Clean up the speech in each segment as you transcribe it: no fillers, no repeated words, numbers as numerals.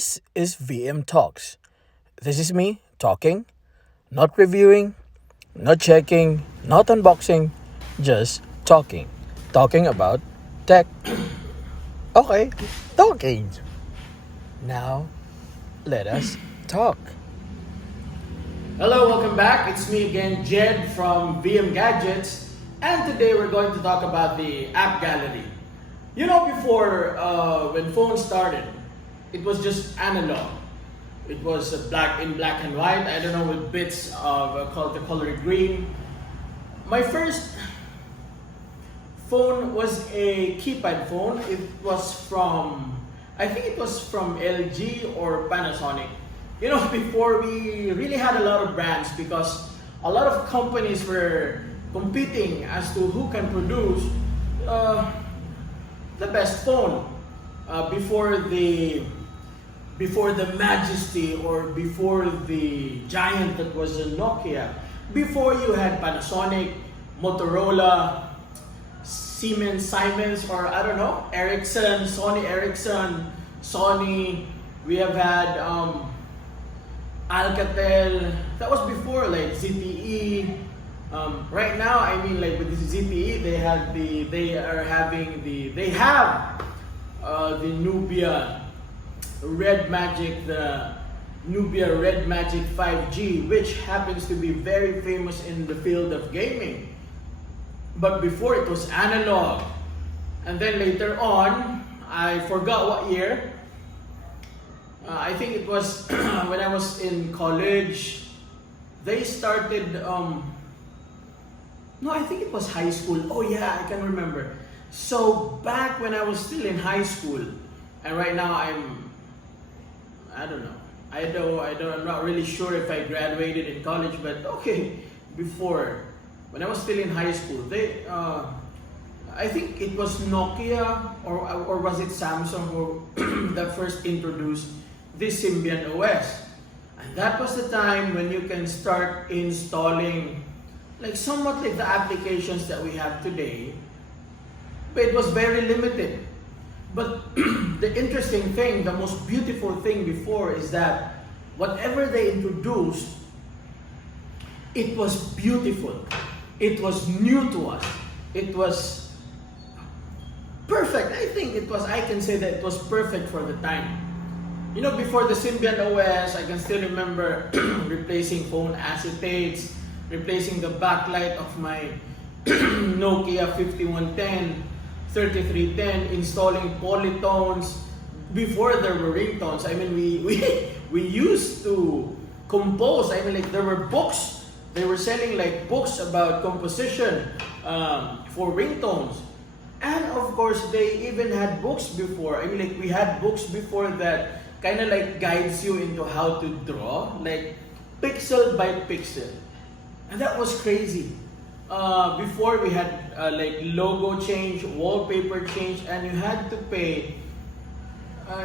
This is VM Talks. This is me talking, not reviewing, not checking, not unboxing, just talking. Talking about tech. Okay, talking. Now, let us talk. Hello, welcome back. It's me again, Jed from VM Gadgets, and today we're going to talk about the app gallery. You know, before when phones started, it was just analog. It was black and white. I don't know, with bits of the color green. My first phone was a keypad phone. It was from, I think it was from LG or Panasonic. You know, before we really had a lot of brands because a lot of companies were competing as to who can produce the best phone before the Majesty or before the giant that was a Nokia. Before you had Panasonic, Motorola, Siemens, or I don't know, Ericsson, Sony. We have had Alcatel. That was before, like ZTE. Right now, I mean, like with the ZTE, they have the Nubia Red Magic, the Nubia Red Magic 5G, which happens to be very famous in the field of gaming. But before, it was analog. And then later on, I forgot what year. I think it was when I was in college. They started, no, I think it was high school. Oh yeah, I can remember. So back when I was still in high school, and right now I don't know. I'm not really sure if I graduated in college, but okay. Before, when I was still in high school, I think it was Nokia or was it Samsung who that first introduced this Symbian OS. And that was the time when you can start installing like somewhat like the applications that we have today, but it was very limited. But the interesting thing, the most beautiful thing before is that whatever they introduced, it was beautiful. It was new to us. It was perfect. I can say that it was perfect for the time. You know, before the Symbian OS, I can still remember replacing phone acetates, replacing the backlight of my Nokia 5110, 3310, installing polytones. Before there were ringtones, I mean, we used to compose. I mean, like there were books. They were selling like books about composition for ringtones. And of course, they even had books before. I mean, like we had books before that kind of like guides you into how to draw, like pixel by pixel. And that was crazy. Before we had like logo change, wallpaper change, and you had to pay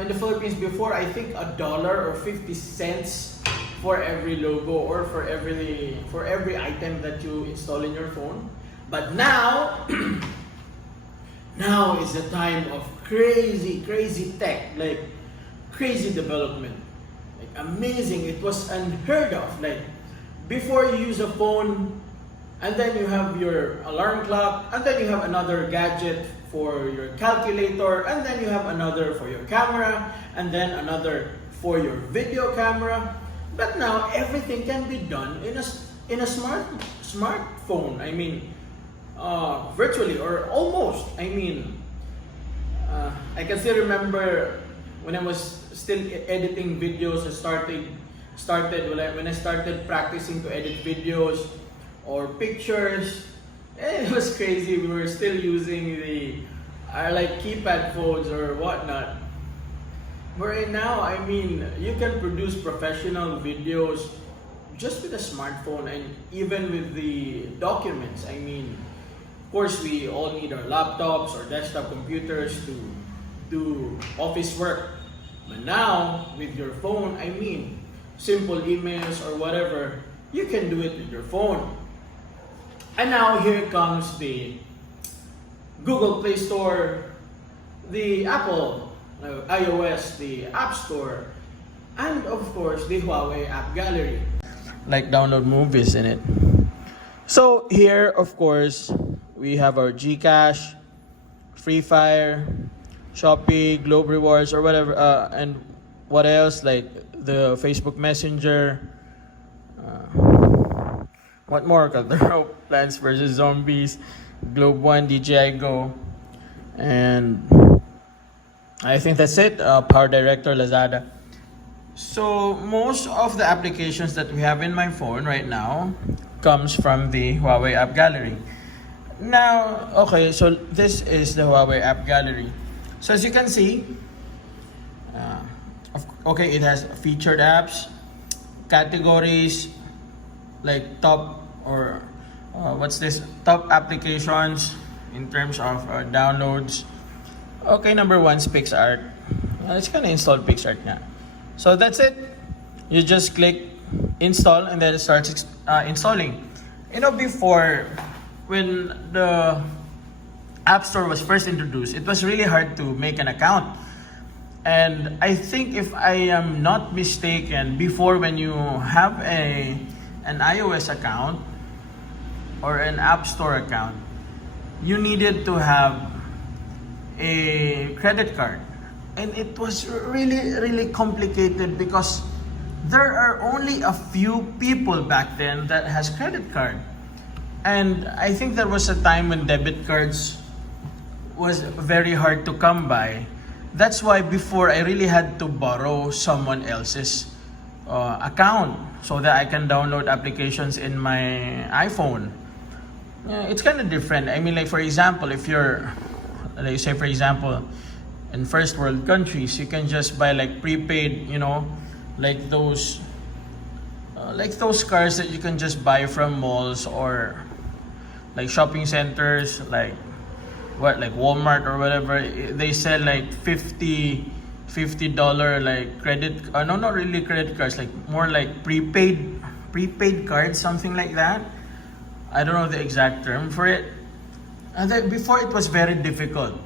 in the Philippines before, I think $1 or 50 cents for every logo or for every item that you install in your phone. But now, now is the time of crazy tech, like crazy development, like amazing. It was unheard of. Like before, you use a phone, and then you have your alarm clock, and then you have another gadget for your calculator, and then you have another for your camera, and then another for your video camera. But now everything can be done in a smartphone. I mean, virtually or almost. I mean, I can still remember when I was still editing videos. When I started practicing to edit videos or pictures. It was crazy. We were still using our like keypad phones or whatnot. But right now, I mean, you can produce professional videos just with a smartphone and even with the documents. I mean, of course, we all need our laptops or desktop computers to do office work. But now, with your phone, I mean, simple emails or whatever, you can do it with your phone. And now here comes the Google Play Store, the Apple iOS, the App Store, and of course the Huawei app gallery. Like download movies in it. So here, of course, we have our Gcash, Free Fire, Shopee, Globe Rewards, or whatever, and what else, like the Facebook Messenger. What more? Kalaro, Plants vs Zombies, Globe One, DJI Go, and I think that's it. Power Director, Lazada. So most of the applications that we have in my phone right now comes from the Huawei App Gallery. Now, okay, so this is the Huawei App Gallery. So as you can see, okay, it has featured apps, categories, like top or what's this? Top applications in terms of downloads. Okay, number one is PixArt. It's gonna install PixArt now. So that's it. You just click install and then it starts installing. You know, before, when the App Store was first introduced, it was really hard to make an account. And I think, if I am not mistaken, before, when you have an iOS account or an App Store account, you needed to have a credit card. And it was really complicated because there are only a few people back then that has credit card. And I think there was a time when debit cards was very hard to come by. That's why before, I really had to borrow someone else's account so that I can download applications in my iPhone. It's kind of different. I mean, like, for example, if you're, like, say, for example, in first world countries, you can just buy like prepaid, like those cards that you can just buy from malls or like shopping centers, like Walmart or whatever. They sell like $50 like credit, no, not really credit cards, like more like prepaid cards, something like that. I don't know the exact term for it. And then before, it was very difficult.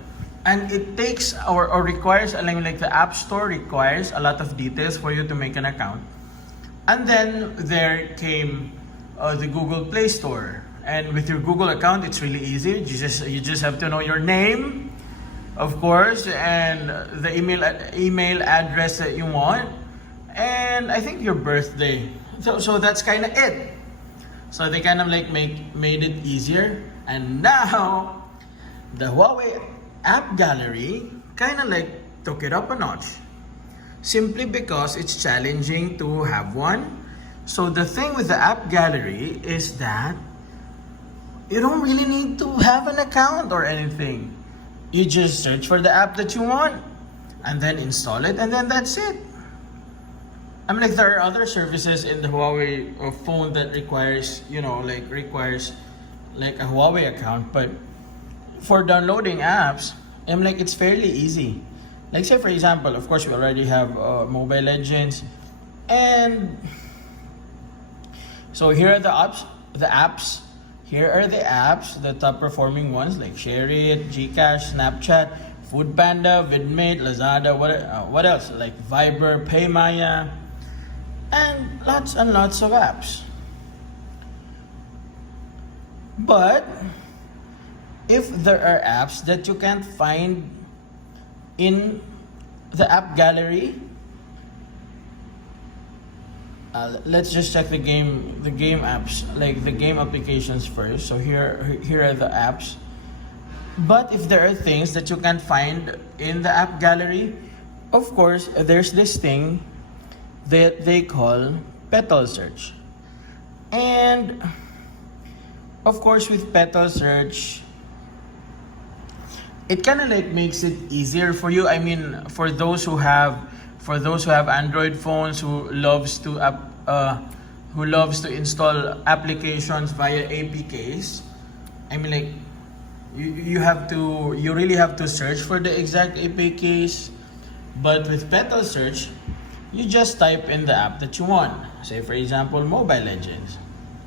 And it takes or requires, like the App Store requires a lot of details for you to make an account. And then there came the Google Play Store. And with your Google account, it's really easy. You just have to know your name, of course, and the email address that you want, and I think your birthday. So that's kind of it. So they kind of like made it easier. And now the Huawei App Gallery kind of like took it up a notch, simply because it's challenging to have one. So the thing with the App Gallery is that you don't really need to have an account or anything. You just search for the app that you want and then install it, and then that's it. I mean, like, there are other services in the Huawei phone that requires like a Huawei account, but for downloading apps, I'm like, it's fairly easy. Like, say, for example, of course, we already have Mobile Legends, and so here are the apps. Here are the apps, the top performing ones, like ShareIt, Gcash, Snapchat, Foodpanda, VidMate, Lazada, what else? Like Viber, PayMaya, and lots of apps. But if there are apps that you can't find in the app gallery, let's just check the game apps, like the game applications first. So here are the apps. But if there are things that you can't find in the app gallery, of course, there's this thing that they call petal search. And of course, with petal search, it kind of like makes it easier for you. I mean, for those who have Android phones, who loves to install applications via APKs. I mean, like, you really have to search for the exact APKs. But with petal search, you just type in the app that you want. Say, for example, Mobile Legends.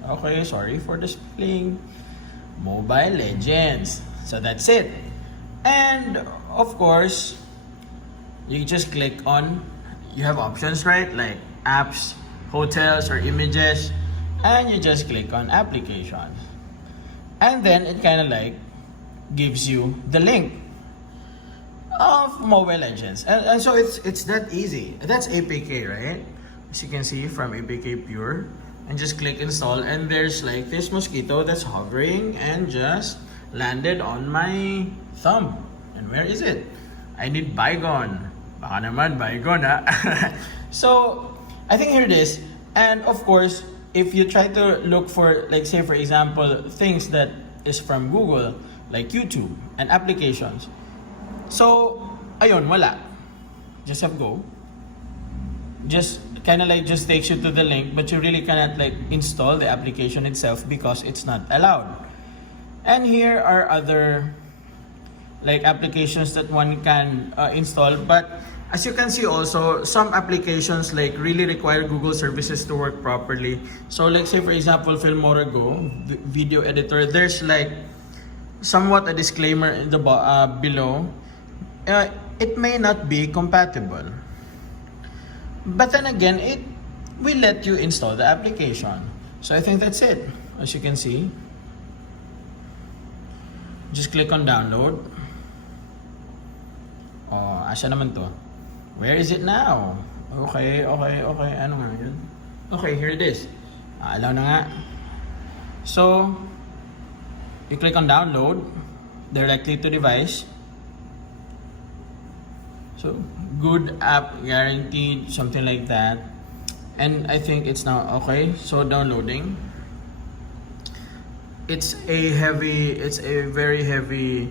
Okay, sorry for the spelling. Mobile Legends. So that's it. And of course, you just click on you have options, right? Like apps, hotels, or images, and you just click on applications. And then it kind of like gives you the link of Mobile Legends. And so it's that easy. That's APK, right? As you can see from APK Pure. And just click install, and there's like this mosquito that's hovering and just landed on my thumb. And where is it? I need bygone. Baka naman bygone, ha? So I think here it is. And of course, if you try to look for, like, say for example, things that is from Google, like YouTube and applications. So ayun, wala. Just have go. Just kind of like just takes you to the link, but you really cannot like install the application itself because it's not allowed. And here are other like applications that one can install, but as you can see also, some applications like really require Google services to work properly. So like say for example, Filmora Go, video editor, there's like somewhat a disclaimer in the below. It may not be compatible. But then again, it will let you install the application. So I think that's it. As you can see, just click on download. Oh, asa naman to? Where is it now? Okay. Ano nga yun? Okay, here it is. Allow na nga. So, you click on download directly to device. So, good app guaranteed, something like that. And I think it's now okay. So downloading. It's a very heavy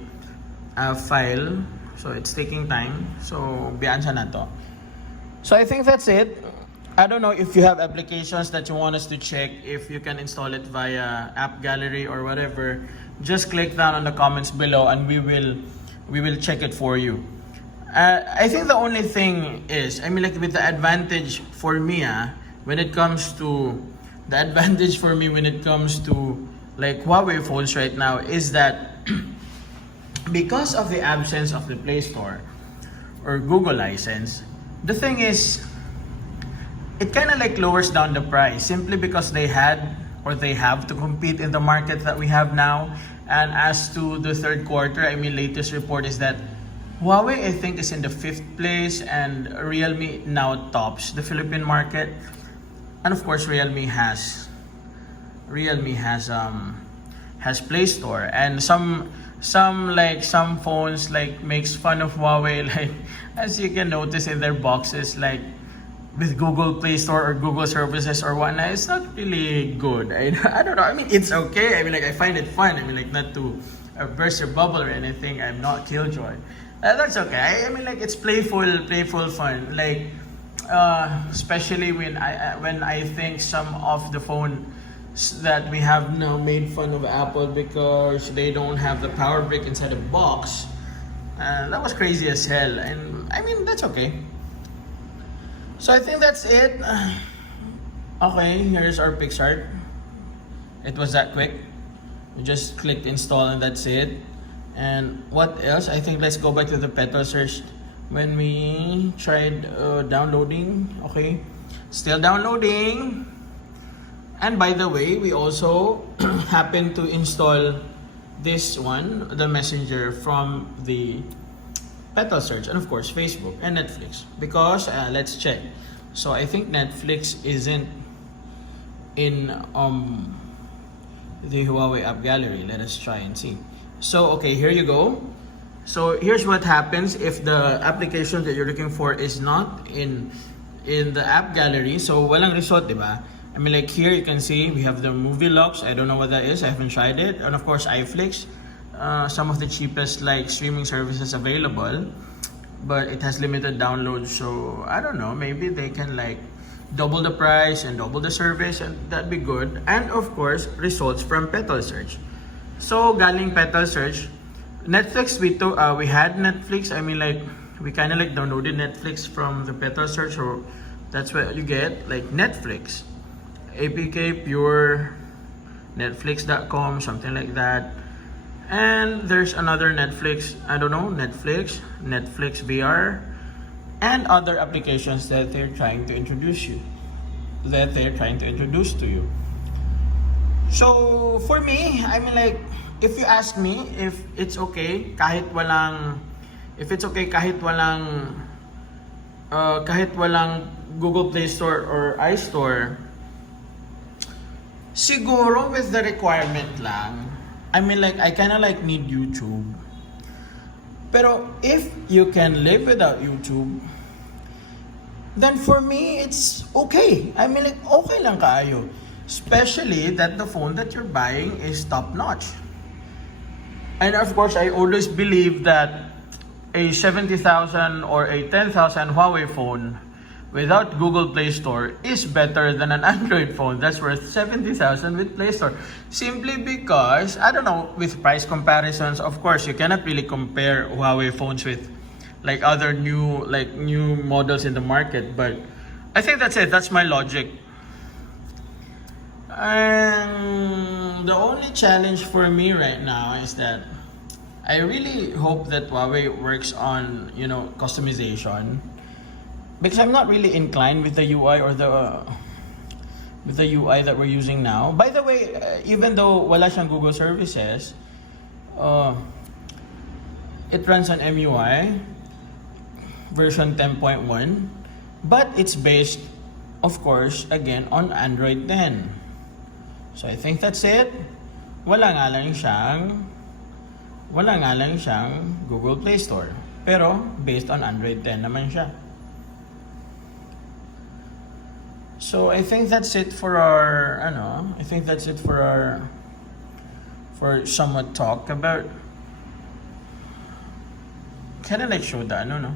file. So it's taking time. So biyaan siya na to. So I think that's it. I don't know if you have applications that you want us to check, if you can install it via app gallery or whatever. Just click down on the comments below and we will check it for you. I think the only thing is, I mean, like with the advantage for me, when it comes to like Huawei phones right now, is that because of the absence of the Play Store or Google license, the thing is, it kind of like lowers down the price simply because they have to compete in the market that we have now. And as to the third quarter, I mean, latest report is that Huawei, I think, is in the 5th place, and Realme now tops the Philippine market. And of course, Realme has Play Store, and some phones like makes fun of Huawei, like as you can notice in their boxes, like with Google Play Store or Google services or whatnot. It's not really good. I don't know. I mean, it's okay. I mean, like I find it fun. I mean, like not to burst your bubble or anything. I'm not Killjoy. That's okay. I mean, like it's playful fun. Like, especially when I think some of the phones that we have now made fun of Apple because they don't have the power brick inside the box. That was crazy as hell, and I mean that's okay. So I think that's it. Okay, here's our PixArt. It was that quick. We just clicked install and that's it. And what else? I think let's go back to the petal search when we tried downloading. Okay, still downloading. And by the way, we also happened to install this one, the Messenger, from the petal search, and of course Facebook and Netflix, because let's check. So I think Netflix isn't in the Huawei app gallery. Let us try and see. So okay, here you go. So here's what happens if the application that you're looking for is not in the app gallery. So walang result, diba? I mean, like here you can see we have the movie locks. I don't know what that is. I haven't tried it. And of course iFlix, some of the cheapest like streaming services available, but it has limited downloads. So I don't know. Maybe they can like double the price and double the service, and that'd be good. And of course, results from petal search. So galing petal search, Netflix, we had Netflix. I mean, like we kind of like downloaded Netflix from the petal search, or that's what you get, like Netflix, APK Pure, Netflix.com, something like that. And there's another Netflix, I don't know, Netflix VR, and other applications that they're trying to introduce to you. So for me, I mean, like, if you ask me if it's okay kahit walang Google Play Store or iStore, siguro with the requirement lang, I mean, like, I kind of like need YouTube. Pero if you can live without YouTube, then for me, it's okay. I mean, like, okay lang kaayo. Especially that the phone that you're buying is top-notch. And of course, I always believe that a 70,000 or a 10,000 Huawei phone without Google Play Store is better than an Android phone that's worth 70,000 with Play Store. Simply because, I don't know, with price comparisons, of course, you cannot really compare Huawei phones with like other new models in the market. But I think that's it. That's my logic. And the only challenge for me right now is that I really hope that Huawei works on, customization, because I'm not really inclined with the UI or with the UI that we're using now. By the way, even though wala siyang Google services, it runs on MUI version 10.1, but it's based, of course, again on Android 10. So I think that's it. Wala nga lang siyang Google Play Store, pero based on Android 10 naman siya. So I think that's it for our for somewhat talk about kind of like show the no.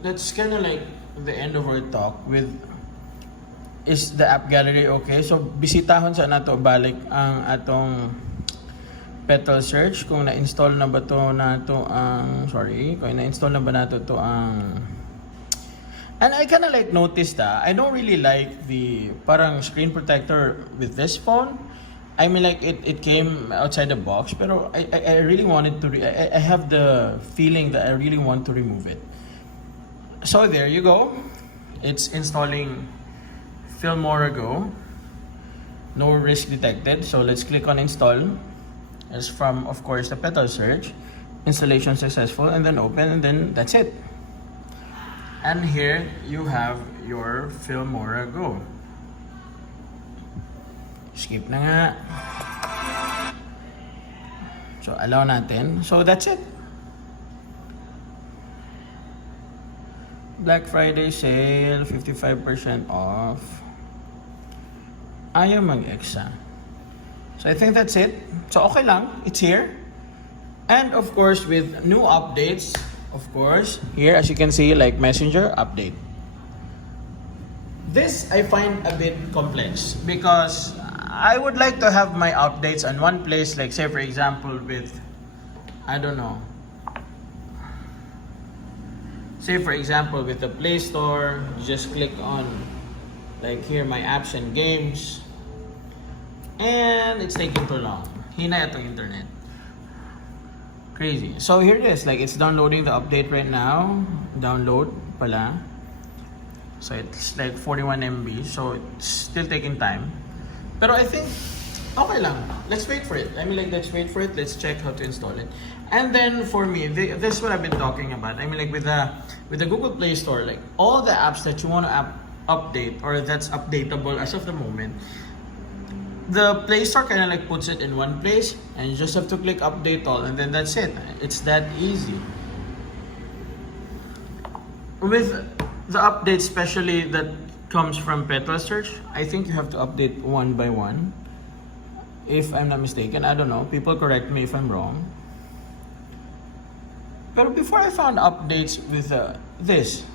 That's kind of like the end of our talk with is the app gallery okay? So bisitahon sa nato balik ang atong Petal Search kung na-install na ba to nato ang and I kind of like noticed that I don't really like the parang screen protector with this phone. I mean, like, it came outside the box, pero I really wanted to I have the feeling that I really want to remove it. So there you go. It's installing Filmora Go. No risk detected. So let's click on install. It's from, of course, the Petal Search. Installation successful, and then open, and then that's it. And here you have your Filmora Go. Skip na nga. So allow natin. So that's it. Black Friday sale, 55% off. Ayaw mag-exa. So I think that's it. So okay lang, it's here. And of course, with new updates, of course, here as you can see, like Messenger update. This I find a bit complex because I would like to have my updates on one place, like say for example with, I don't know, say for example with the Play Store, you just click on like here my apps and games, and it's taking too long. Hinay itong internet. Crazy. So here it is, like it's downloading the update right now. Download pala. So it's like 41 MB, so it's still taking time. Pero I think okay lang. Let's wait for it. I mean, like, let's wait for it. Let's check how to install it. And then for me, this is what I've been talking about. I mean, like with the Google Play Store, like all the apps that you want to update or that's updatable as of the moment, the Play Store kind of like puts it in one place, and you just have to click update all, and then that's it. It's that easy. With the updates, especially that comes from Petal Search, I think you have to update one by one. If I'm not mistaken, I don't know. People correct me if I'm wrong. But before I found updates with this,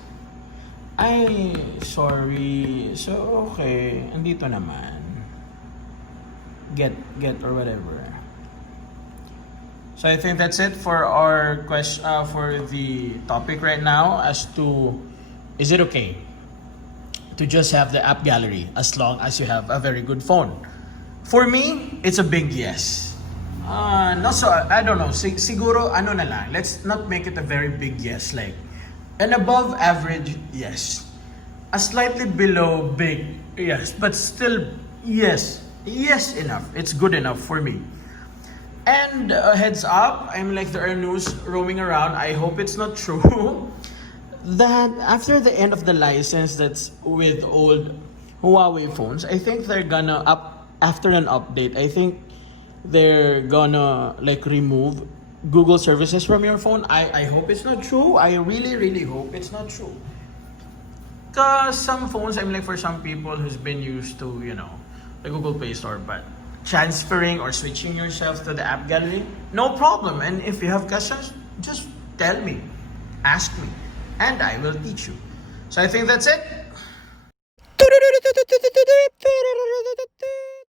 sorry. So okay, andito naman. Get or whatever. So I think that's it for our question for the topic right now as to is it okay to just have the app gallery as long as you have a very good phone? For me, it's a big yes. No, so I don't know. Siguro ano na lang. Let's not make it a very big yes. Like An above average, yes. A slightly below big, yes. But still, yes. Yes, enough. It's good enough for me. And heads up, I'm like, there are news roaming around. I hope it's not true. That after the end of the license that's with old Huawei phones, I think they're gonna after an update. I think they're gonna like remove Google services from your phone. I hope it's not true. I really hope it's not true. Cause some phones, I'm like, for some people who's been used to, the Google Play Store, but transferring or switching yourself to the app gallery, no problem. And if you have questions, just tell me, ask me, and I will teach you. So I think that's it.